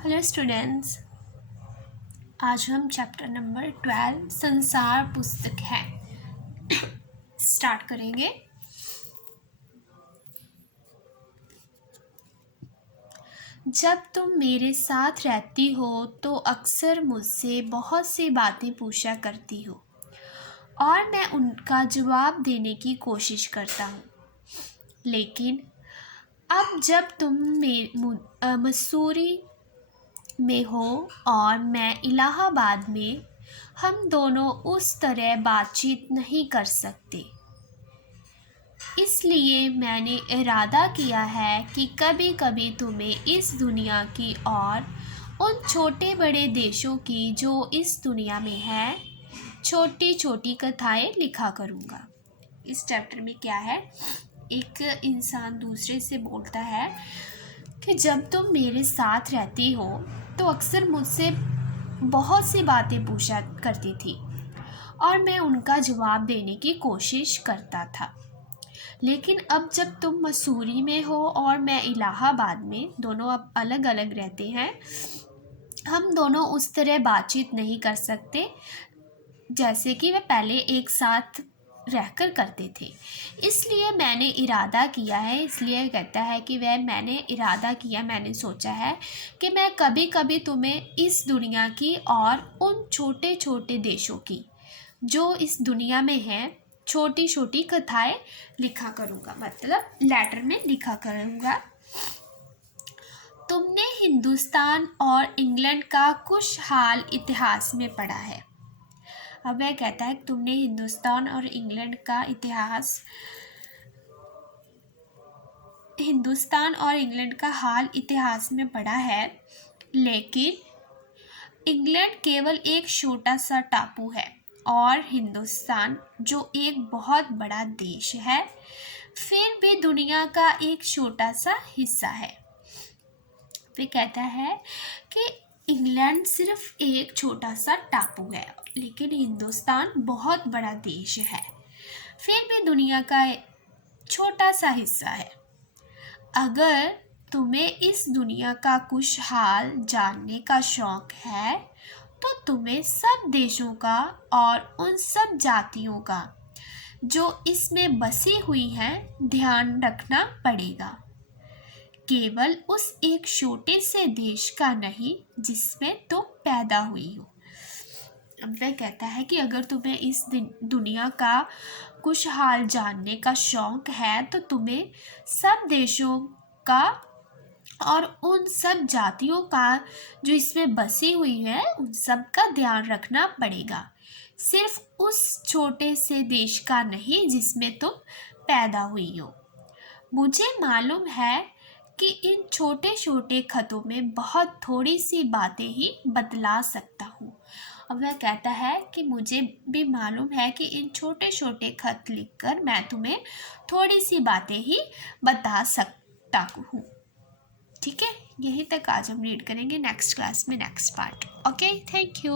Hello students, आज हम chapter number 12 संसार पुस्तक है स्टार्ट करेंगे। जब तुम मेरे साथ रहती हो तो अक्सर मुझसे बहुत सी बातें पूछा करती हो और मैं उनका जवाब देने की कोशिश करता हूँ। लेकिन अब जब तुम मसूरी में हो और मैं इलाहाबाद में, हम दोनों उस तरह बातचीत नहीं कर सकते। इसलिए मैंने इरादा किया है कि कभी कभी तुम्हें इस दुनिया की और उन छोटे बड़े देशों की जो इस दुनिया में है छोटी छोटी कथाएं लिखा करूँगा। इस चैप्टर में क्या है, एक इंसान दूसरे से बोलता है कि जब तुम मेरे साथ रहती हो तो अक्सर मुझसे बहुत सी बातें पूछा करती थी और मैं उनका जवाब देने की कोशिश करता था। लेकिन अब जब तुम मसूरी में हो और मैं इलाहाबाद में, दोनों अब अलग अलग रहते हैं, हम दोनों उस तरह बातचीत नहीं कर सकते जैसे कि वे पहले एक साथ रहकर करते थे। इसलिए मैंने इरादा किया है, इसलिए कहता है कि मैंने सोचा है कि मैं कभी कभी तुम्हें इस दुनिया की और उन छोटे छोटे देशों की जो इस दुनिया में हैं छोटी छोटी कथाएं लिखा करूँगा, मतलब लेटर में लिखा करूँगा। तुमने हिंदुस्तान और इंग्लैंड का कुछ हाल इतिहास में पढ़ा है। अब वह कहता है कि तुमने हिंदुस्तान और इंग्लैंड का हाल इतिहास में पढ़ा है, लेकिन इंग्लैंड केवल एक छोटा सा टापू है और हिंदुस्तान जो एक बहुत बड़ा देश है फिर भी दुनिया का एक छोटा सा हिस्सा है। वे कहता है कि इंग्लैंड सिर्फ एक छोटा सा टापू है लेकिन हिंदुस्तान बहुत बड़ा देश है, फिर भी दुनिया का छोटा सा हिस्सा है। अगर तुम्हें इस दुनिया का कुछ हाल जानने का शौक है तो तुम्हें सब देशों का और उन सब जातियों का जो इसमें बसी हुई हैं ध्यान रखना पड़ेगा, केवल उस एक छोटे से देश का नहीं जिसमें तुम पैदा हुई हो। अब वह कहता है कि अगर तुम्हें इस दुनिया का कुछ हाल जानने का शौक है तो तुम्हें सब देशों का और उन सब जातियों का जो इसमें बसी हुई है उन सब का ध्यान रखना पड़ेगा, सिर्फ उस छोटे से देश का नहीं जिसमें तुम पैदा हुई हो। मुझे मालूम है कि इन छोटे छोटे खतों में बहुत थोड़ी सी बातें ही बतला सकता हूँ। अब वह कहता है कि मुझे भी मालूम है कि इन छोटे छोटे खत लिखकर मैं तुम्हें थोड़ी सी बातें ही बता सकता हूँ। ठीक है, यहीं तक आज हम रीड करेंगे, नेक्स्ट क्लास में next part. Okay, thank you.